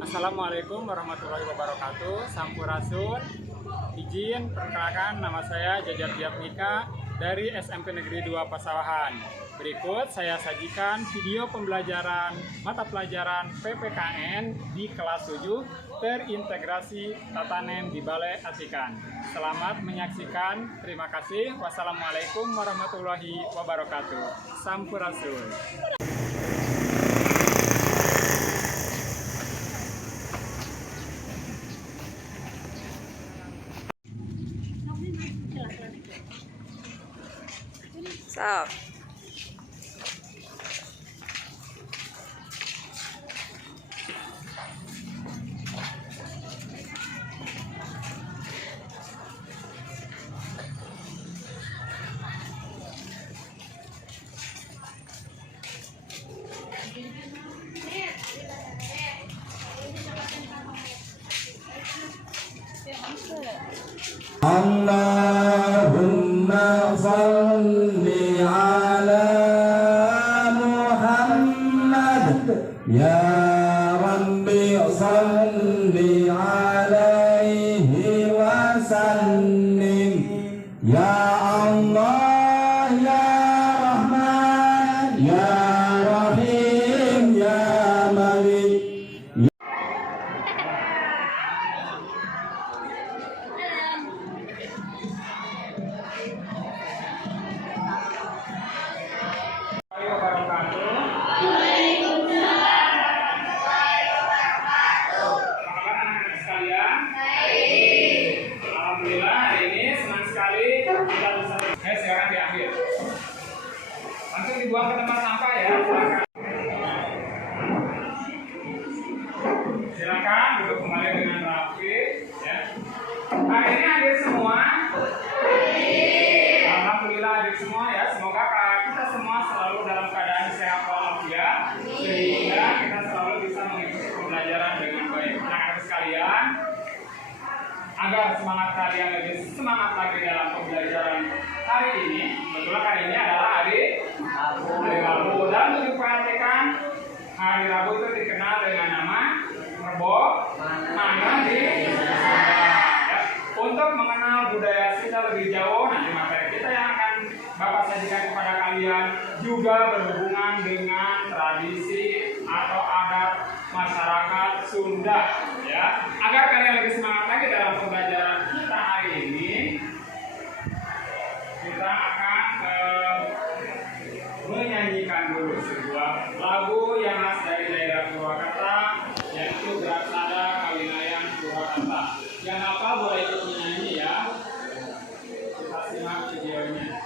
Assalamualaikum warahmatullahi wabarakatuh. Sampurasun. Izin perkenalkan, nama saya Jajar Diapnika dari SMP Negeri 2 Pasawahan. Berikut saya sajikan video pembelajaran mata pelajaran PPKN di kelas 7 terintegrasi tatanen di Balai Atikan. Selamat menyaksikan. Terima kasih. Wassalamualaikum warahmatullahi wabarakatuh. Sampurasun. So. Allahumma salli ala Muhammad ya Rabbi salli alaihi wa sallim ya Allah ya Rahman ya Rahim ya Malik. Alhamdulillah hari ini senang sekali kita bisa. Sekarang diambil. Langsung dibuang ke tempat sampah ya. Silakan duduk kembali dengan rapi. Ya. Hari ini hadir semua. Alhamdulillah hadir semua ya. Semoga kita semua selalu dalam keadaan sehat walafiat sehingga kita selalu bisa mengikuti pembelajaran dengan baik. Anak-anak sekalian, agar semangat kalian lebih semangat lagi dalam pembelajaran hari ini. Kebetulan hari ini adalah hari Rabu, dan untuk diperhatikan hari Rabu itu dikenal dengan nama Rebo Mana di ya. Untuk mengenal budaya kita lebih jauh, nanti materi kita yang akan Bapak sajikan kepada kalian juga berhubungan dengan tradisi atau adat masyarakat Sunda ya. Agar kalian lebih semangat lagi dalam pembelajaran kita hari ini, kita akan menyanyikan dulu sebuah lagu yang khas dari daerah Purwakarta, yaitu Graksada Kawinayan Purwakarta. Yang hafal boleh ikut menyanyi ya. Kita simak videonya.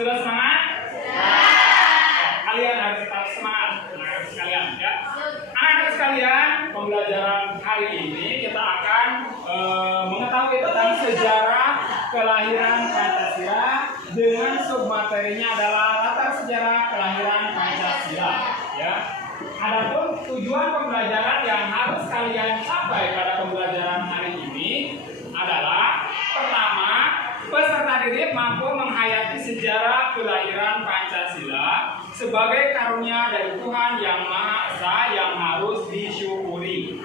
Sudah semangat? Kalian harus tetap semangat, anak-anak sekalian ya. Anak-anak sekalian, pembelajaran hari ini kita akan mengetahui tentang sejarah kelahiran Pancasila. Pancasila dengan submaterinya adalah latar sejarah kelahiran Pancasila. Ya. Adapun tujuan pembelajaran yang harus kalian capai pada pembelajaran hari ini adalah pertama, peserta didik mampu menghayati sejarah kelahiran Pancasila sebagai karunia dari Tuhan Yang Maha Esa yang harus disyukuri.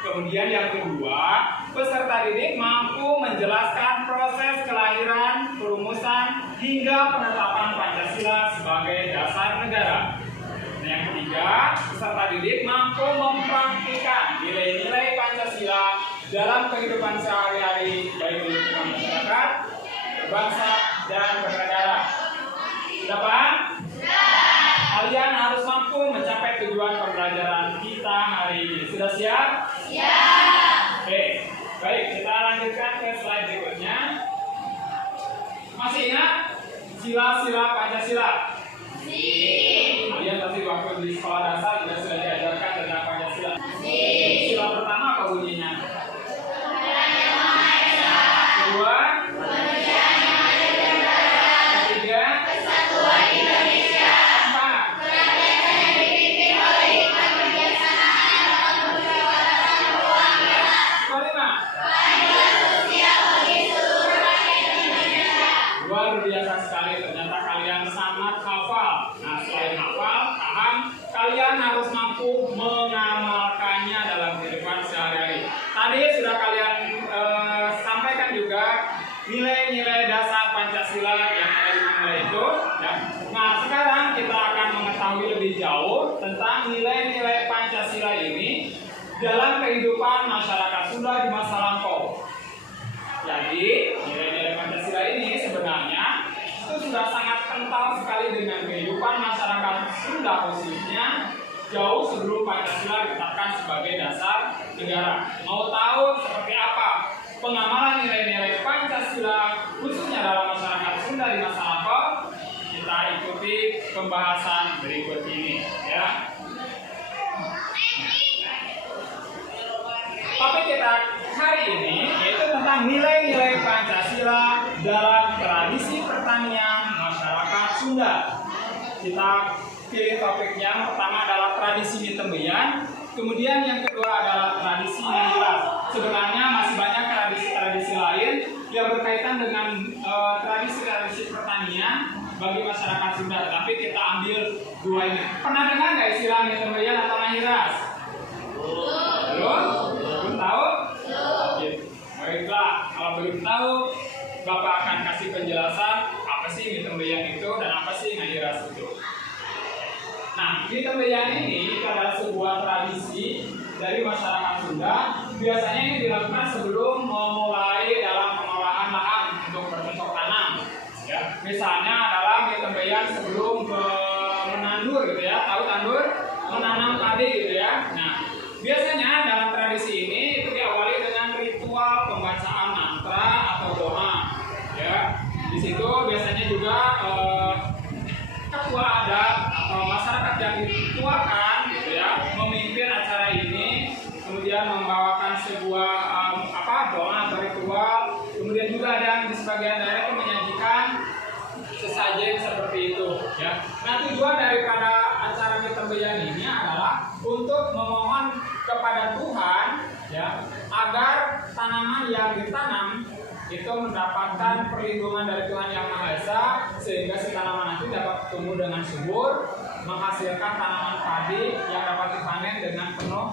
Kemudian yang kedua, peserta didik mampu menjelaskan proses kelahiran, perumusan, hingga penetapan Pancasila sebagai dasar negara. Nah, yang ketiga, peserta didik mampu mempraktikkan nilai-nilai Pancasila dalam kehidupan sehari-hari, baik di lingkungan masyarakat, berbangsa, dan bernegara. Sudah paham? Kalian harus mampu mencapai tujuan pembelajaran kita hari ini. Sudah siap? Siap. Oke, baik, kita lanjutkan ke slide berikutnya. Masih ingat sila-sila Pancasila? Kalian pasti waktu di sekolah dasar juga sudah diajarkan tentang Pancasila. Sila pertama apa bunyinya? Kedua, ketiga, kesatuan Indonesia. Empat, kelima, luar biasa sekali, ternyata kalian sangat hafal. Nah, selain hafal, paham, kalian harus mampu mengamalkannya dalam kehidupan sehari-hari. Tadi sudah kalian sampaikan juga nilai-nilai dasar Pancasila yang ada di nilai itu. Ya. Nah, sekarang kita akan mengetahui lebih jauh tentang nilai-nilai Pancasila ini dalam kehidupan masyarakat Sunda di masa lampau. Jadi, nilai-nilai Pancasila ini sebenarnya itu sudah sangat kental sekali dengan kehidupan masyarakat Sunda khususnya jauh sebelum Pancasila ditetapkan sebagai dasar negara. Mau tahu seperti apa pengamalan nilai-nilai Pancasila khususnya dalam masyarakat Sunda di masa lampau? Kita ikuti pembahasan berikut ini, ya. Topik kita hari ini yaitu tentang nilai-nilai Pancasila dalam tradisi pertanian masyarakat Sunda. Kita pilih topik yang pertama adalah tradisi Mitembeyan, kemudian yang kedua adalah tradisi Nyiras. Sebenarnya masih banyak tradisi-tradisi lain yang berkaitan dengan tradisi-tradisi pertanian bagi masyarakat Sunda, tapi kita ambil dua ini. Pernah dengar nggak istilah Mitembeyan atau Nyiras? Belum? Belum tahu? Oke. Baiklah, kalau belum tahu, Bapak akan kasih penjelasan apa sih Mitembeyan itu dan apa sih Nyiras itu. Nah, Mitembeyan ini adalah sebuah tradisi dari masyarakat Sunda. Biasanya ini dilakukan sebelum memulai dalam pengolahan lahan untuk bercocok tanam. Ya, misalnya adalah Mitembeyan sebelum menandur gitu ya, tahu tandur? Menanam padi gitu ya. Nah, biasanya dalam tradisi ini itu diawali dengan ritual pembacaan mantra atau doa. Ya, di situ biasanya juga ketua adat atau masyarakat yang dituakan gitu ya memimpin acara ini, kemudian membawakan sebuah doa atau ritual. Kemudian juga ada yang di sebagian daerah itu menyajikan sesajen seperti itu ya. Nah, tujuan daripada acara Mitembeyan ini adalah untuk memohon kepada Tuhan ya agar tanaman yang ditanam itu mendapatkan perlindungan dari Tuhan Yang Maha Esa sehingga si tanaman nanti dapat tumbuh dengan subur, menghasilkan tanaman padi yang dapat dipanen dengan penuh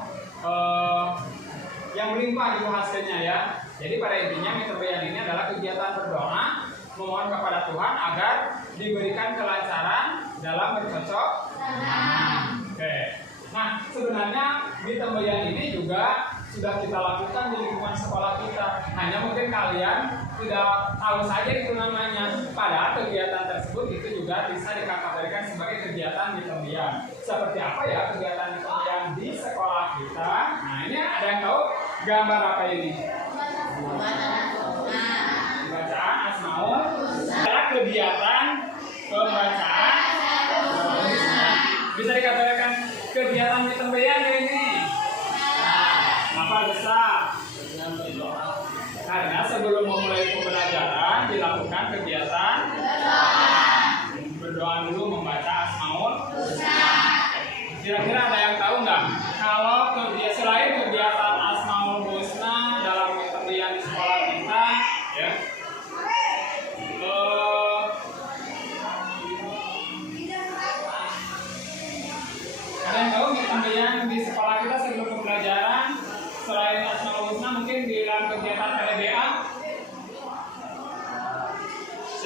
yang melimpah itu hasilnya ya. Jadi pada intinya Mitembeyan ini adalah kegiatan berdoa memohon kepada Tuhan agar diberikan kelancaran dalam bercocok tanam. Oke. Nah, sebenarnya Mitembeyan ini juga sudah kita lakukan di lingkungan sekolah kita. Hanya mungkin kalian tidak tahu saja itu namanya. Padahal kegiatan tersebut itu juga bisa dikategorikan sebagai kegiatan Mitembeyan. Seperti apa ya kegiatan Mitembeyan di sekolah kita? Nah, ini ada yang tahu gambar apa ini? Bacaan Asmaul adalah kegiatan pembacaan. Bisa dikategorikan kegiatan Mitembeyan ini. Apa besar? Karena sebelum memulai pembelajaran dilakukan kegiatan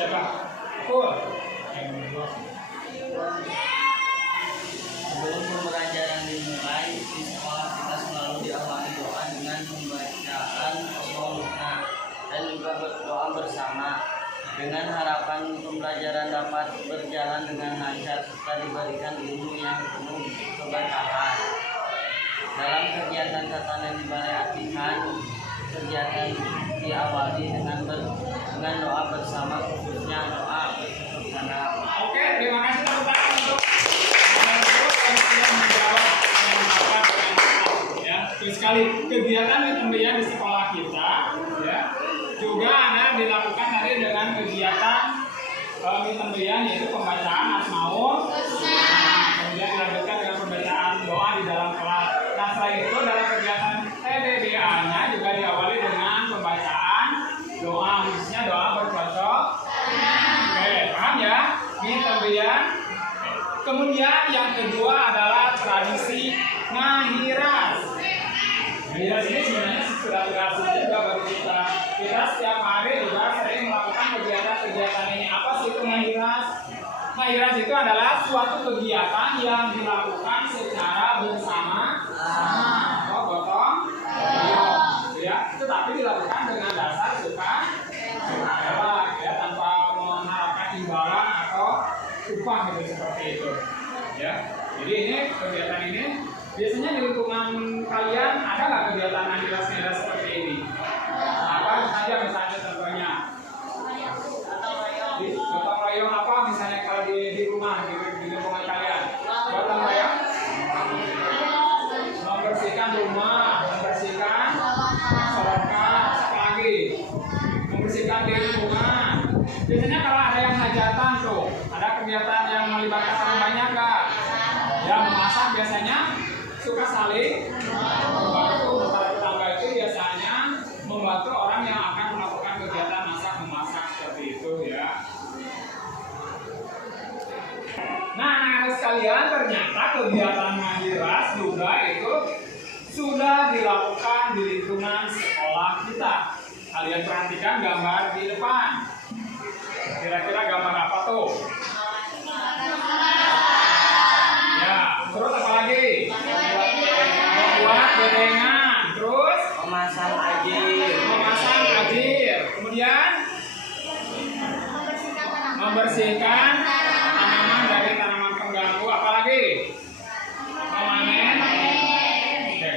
Siapa? Kur. Sebelum pembelajaran dimulai, di sekolah kita selalu diawali doa dengan pembacaan Al-Fatihah dan juga berdoa bersama dengan harapan pembelajaran dapat berjalan dengan lancar serta diberikan ilmu yang penuh keberkahan. Dalam kegiatan tatanan di Balai Atikan, kegiatan diawali dengan doa bersama, khususnya doa bertutup salam. Oke, terima kasih teman-teman untuk yang menjawab ya. Terus sekali kegiatan pembelajaran di sekolah kita ya juga ada dilakukan tadi dengan kegiatan pembelajaran yaitu pembacaan Asmaul. Kemudian dilanjutkan dengan pembacaan doa di dalam kelas. Nah setelah itu dalam kegiatan TDBA-nya juga diawali dengan pembacaan doa, khususnya doa bercocok. Oke, paham ya? Ini pembelajaran. Kemudian yang kedua adalah tradisi ngahiras. Ngahiras ini sebenarnya sudah berhasil juga bagi kita. Kita setiap hari juga sering melakukan kegiatan-kegiatan ini. Apa sih itu ngahiras? Ngahiras itu adalah suatu kegiatan yang dilakukan secara bersama atau gotong royong, ya. Tetapi dilakukan dengan dasar suka ya, tanpa mengharapkan imbalan atau upah gitu seperti itu, ya. Jadi ini kegiatan ini biasanya di lingkungan kalian ada nggak kegiatan ngahiras seperti ini? Apa saja misalnya contohnya? Gotong royong apa misalnya kalau di rumah di lingkungan kalian? Gotong royong membersihkan rumah, membersihkan selokan, apa lagi? Membersihkan di lingkungan. Biasanya kalau ada yang hajatan tuh, ada kegiatan yang melibatkan orang banyak nggak? Ya memasak biasanya suka saling membantu. Tetangga itu biasanya membantu orang yang akan melakukan kegiatan memasak seperti itu ya. Nah, anak-anak sekalian, ternyata kegiatan ngahiras juga itu sudah dilakukan di lingkungan sekolah kita. Kalian perhatikan gambar di depan. Kira-kira gambar apa tuh? Ya, terus apa lagi? Membuat bedengan. Terus? Memasang ajir. Memasang ajir. Kemudian? Membersihkan tanaman dari tanaman pengganggu. Apalagi? Memanen. Oke.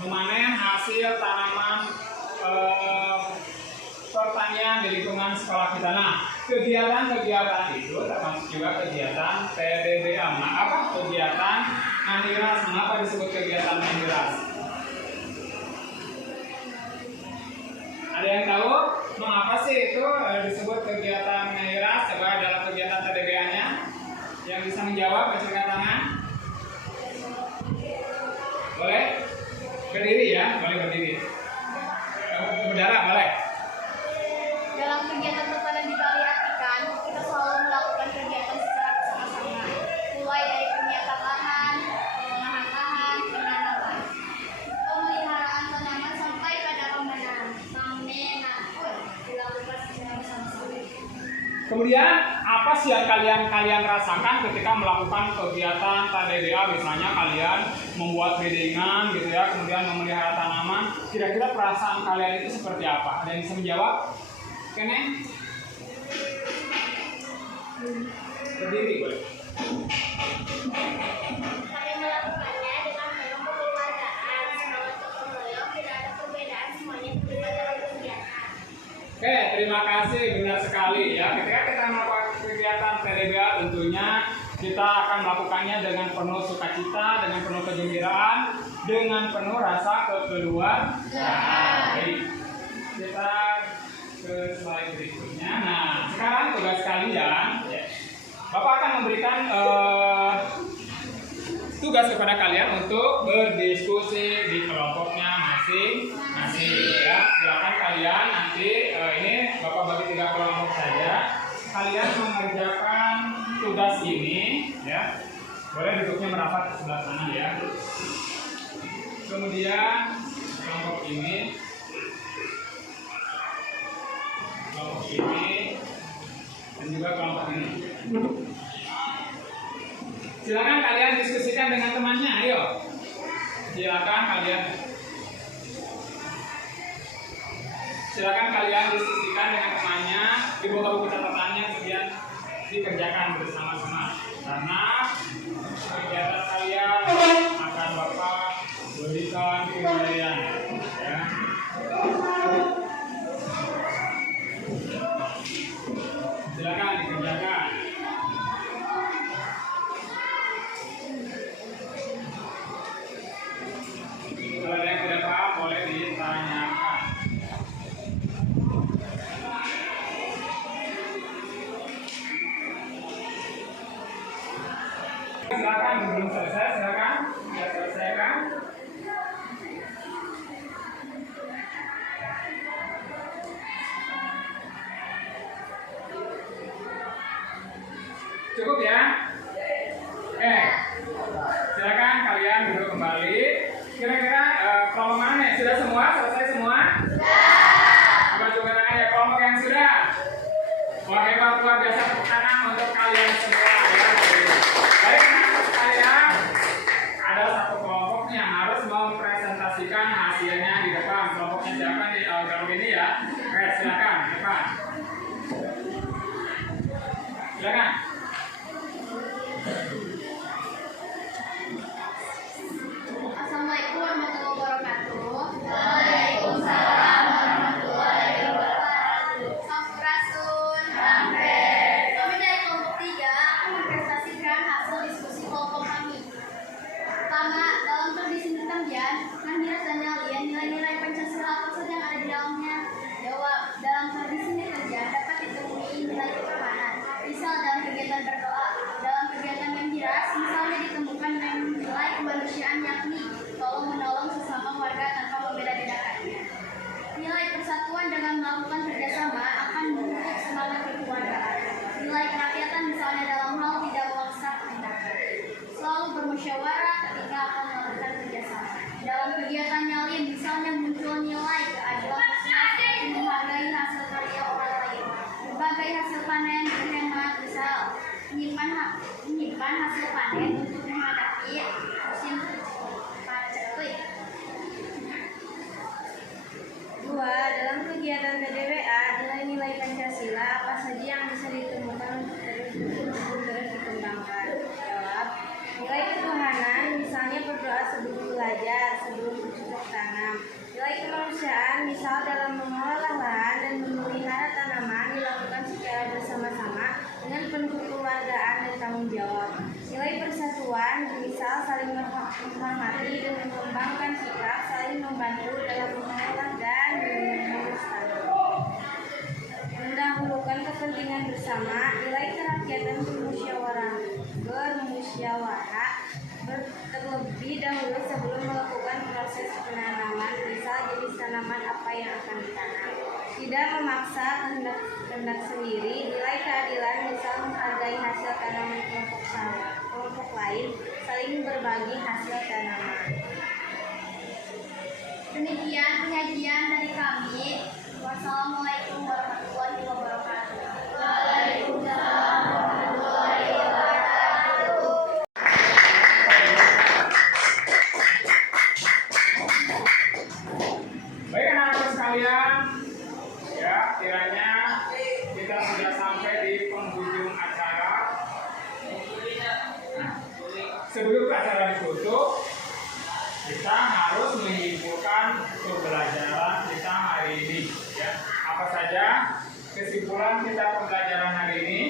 Memanen hasil tanaman pertanian di lingkungan sekolah kita. Nah, kegiatan-kegiatan itu termasuk juga kegiatan TDBA. Nah, apa kegiatan ngahiras? Mengapa disebut kegiatan ngahiras? Ada yang tahu mengapa sih itu disebut kegiatan ngahiras? Coba dalam kegiatan TDBA-nya yang bisa menjawab kecilkan tangan. Boleh? Berdiri ya, boleh berdiri. Berdarah boleh. Dalam kegiatan tatanan di Balai Atikan, kita selalu melakukan kegiatan secara bersama-sama, mulai dari penyiapan lahan, pengolahan lahan, penanaman, pemeliharaan tanaman sampai pada pembenahan pun dilakukan secara bersama-sama. Kemudian apa sih yang kalian rasakan ketika melakukan kegiatan TDBA? Misalnya kalian membuat bedengan gitu ya, kemudian memelihara tanaman. Kira-kira perasaan kalian itu seperti apa? Ada yang bisa menjawab? Kene? Berdiri boleh. Kami melakukannya dengan penuh kekeluargaan, semangat gotong royong, tidak ada perbedaan, semuanya terlibat dalam kegiatan. Oke, terima kasih, benar sekali ya. Ketika kita melakukan kegiatan TDBA tentunya kita akan melakukannya dengan penuh sukacita, dengan penuh kegembiraan, dengan penuh rasa kekeluargaan. Baik, kita ke slide berikutnya. Nah, sekarang tugas kalian, ya. Bapak akan memberikan tugas kepada kalian untuk berdiskusi di kelompoknya masing-masing. Ya, silakan kalian nanti ini Bapak bagi 3 kelompok saja. Kalian mengerjakan tugas ini, ya. Boleh duduknya merapat ke sebelah sana ya. Kemudian kelompok ini dan juga kelompok ini. Silakan kalian diskusikan dengan temannya, ayo. Silakan kalian diskusikan dengan temannya, dibuka buku catatannya, kemudian dikerjakan bersama-sama. Karena kegiatan kalian akan Bapak berikan penilaian, ya. Silakan dikerjakan. Kalau ada yang tidak paham boleh ditanyakan. Silakan, belum selesai, silakan. Ya, selesaikan. Cukup ya? Silakan kalian duduk kembali. Kira-kira kelompok mana nih? Sudah semua? Selesai semua? Sudah. Coba ya kelompok yang sudah. Wah, hebat, luar biasa, tepuk tangan untuk kalian semua ya. Baik, anak sekalian, ada satu kelompok yang harus mempresentasikan hasilnya di depan. Kelompoknya siapa nih? Kelompok ini ya. Oke, silakan depan. Silakan. Assalamualaikum warahmatullahi wabarakatuh. Waalaikumsalam warahmatullahi wabarakatuh. Sampurasun. Kami dari kelompok 3 akan mempresentasikan hasil diskusi kelompok kami. Pertama, dalam tradisi Tambian, Nahmiras dan Nyalien, nilai-nilai Pancasila apa saja yang ada di dalamnya? Jawab, dalam tradisi Tambian dapat ditemui nilai ketuhanan. Misal dalam kegiatan berdoa, dalam kegiatan Nahmiras, misalnya ditemukan nilai kemanusiaan yakni tolong menolong sesama warga tanpa membeda-bedakannya. Nilai persatuan dengan melakukan kerjasama akan memupuk semangat kekeluargaan. Nilai kerakyatan misalnya dalam hal tidak memaksa tindakan. Selalu bermusyawarah ketika akan melakukan kerjasama. Dalam kegiatan Nyalien misalnya muncul nilai keadilan sosial seperti menghargai hasil karya orang lain. Berbagai hasil panen berhemat, misal menyimpan hasil panen untuk menghadapi musim paceklik. 2. Dalam kegiatan PDWA, nilai-nilai Pancasila apa saja yang bisa ditemukan untuk terus dikembangkan? Jawab, nilai ketuhanan, misalnya berdoa sebelum belajar, sebelum bercocok tanam. Nilai kemanusiaan, misal dalam mengolah lahan dan memelihara tanaman dilakukan secara bersama-sama dengan penuh kekeluargaan dan tanggung jawab. Nilai persatuan, misal saling menghormati dan mengembangkan sikap, saling membantu dalam mengolah dan mengurus tanah. Mendahulukan kepentingan bersama, nilai kerakyatan bermusyawarah terlebih dahulu sebelum melakukan proses penanaman, misal jenis tanaman apa yang akan ditanam. Tidak memaksa kehendak sendiri. Nilai keadilan, misal menghargai hasil tanaman kelompok lain, saling berbagi hasil tanaman. Demikian penyajian dari kami. Wassalamualaikum warahmatullahi wabarakatuh. Waalaikumsalam warahmatullahi wabarakatuh. Baik anak-anak sekalian, ya kiranya kita sudah sampai di penghujung acara. Sebelum acara ditutup, kita harus menyimpulkan pembelajaran kita hari ini. Ya, apa saja kesimpulan kita pembelajaran hari ini?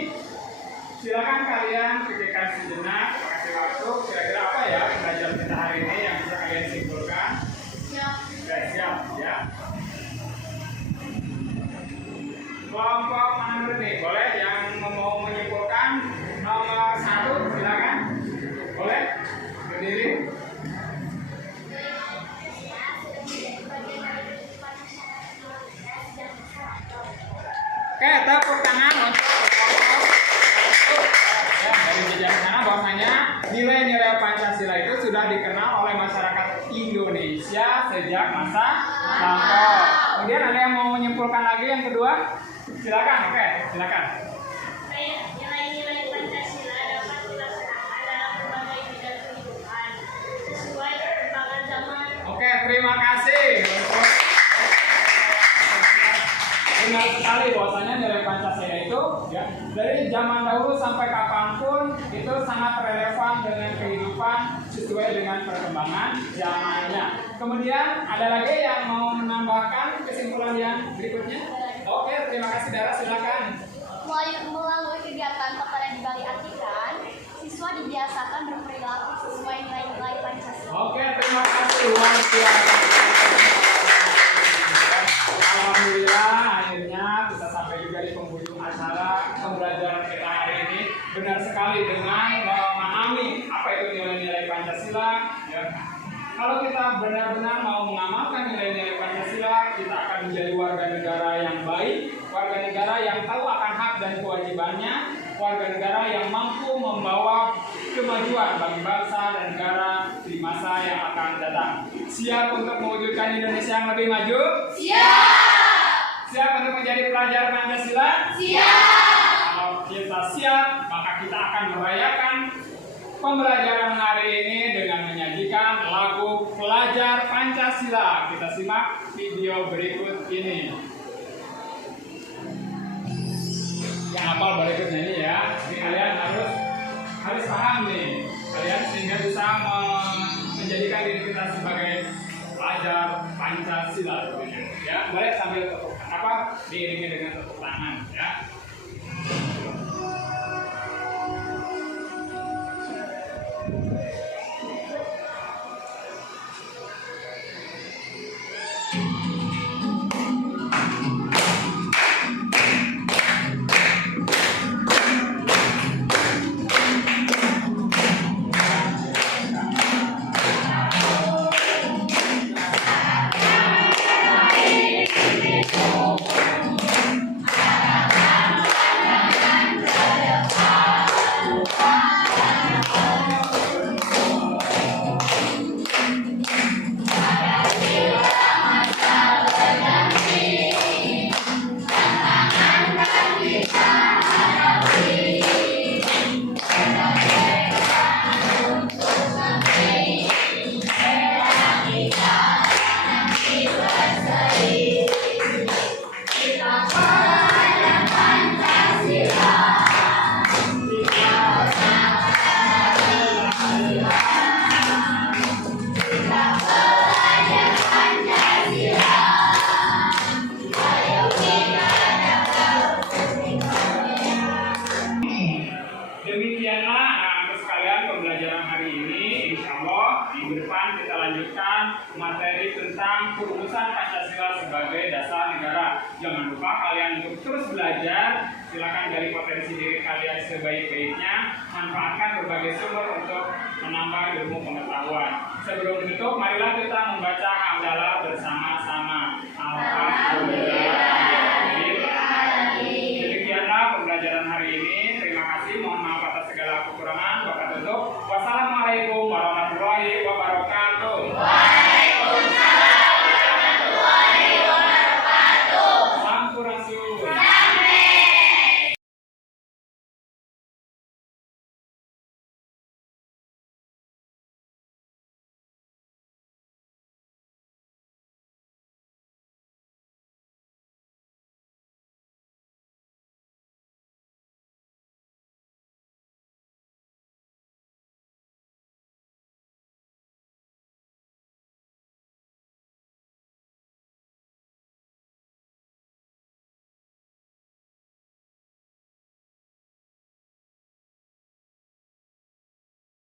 Silakan kalian pikirkan sejenak, kasih waktu. Kira-kira apa ya pembelajaran kita hari ini yang bisa kalian simpulkan? Siap ya. Kelompok mana dulu nih? Boleh yang mau menyimpulkan nomor 1 silakan. Boleh berdiri. Oke, tepuk tangan untuk ya, dari bijaksana bahwasanya nilai-nilai Pancasila itu sudah dikenal oleh masyarakat Indonesia sejak masa lampau. Kemudian ada yang mau menyimpulkan lagi yang kedua? Silakan, oke, silakan. Ya, dari zaman dahulu sampai kapanpun itu sangat relevan dengan kehidupan sesuai dengan perkembangan zamannya. Kemudian ada lagi yang mau menambahkan kesimpulan yang berikutnya? Oke, terima kasih Dara, silakan. Melalui kegiatan pertanian di Bali Atikan, siswa dibiasakan berperilaku sesuai nilai-nilai Pancasila. Oke, terima kasih luar biasa. Alhamdulillah, akhirnya kita sampai juga di penghujung acara pembelajaran kita hari ini. Benar sekali dengan memahami apa itu nilai-nilai Pancasila. Ya. Kalau kita benar-benar mau mengamalkan nilai-nilai Pancasila, kita akan menjadi warga negara yang baik, warga negara yang tahu akan hak dan kewajibannya, warga negara yang mampu membawa kemajuan bagi bangsa dan negara di masa yang akan datang. Siap untuk mewujudkan Indonesia yang lebih maju? Siap! Siap untuk menjadi pelajar Pancasila? Siap! Kalau kita siap, maka kita akan merayakan pembelajaran hari ini dengan menyajikan lagu Pelajar Pancasila. Kita simak video berikut ini. Yang hafal berikut nyanyi ya. Jadi kalian harus paham nih. Kalian sehingga bisa menjadikan diri kita sebagai pelajar Pancasila. Ya, boleh sambil diiringi dengan tepuk tangan ya. Demikianlah anak-anak sekalian pembelajaran hari ini. Insya Allah minggu depan kita lanjutkan materi tentang perumusan Pancasila sebagai dasar negara. Jangan lupa kalian untuk terus belajar. Silakan gali potensi diri kalian sebaik-baiknya. Manfaatkan berbagai sumber untuk menambah ilmu pengetahuan. Sebelum tutup, marilah kita membaca hamdalah bersama-sama. Alhamdulillah.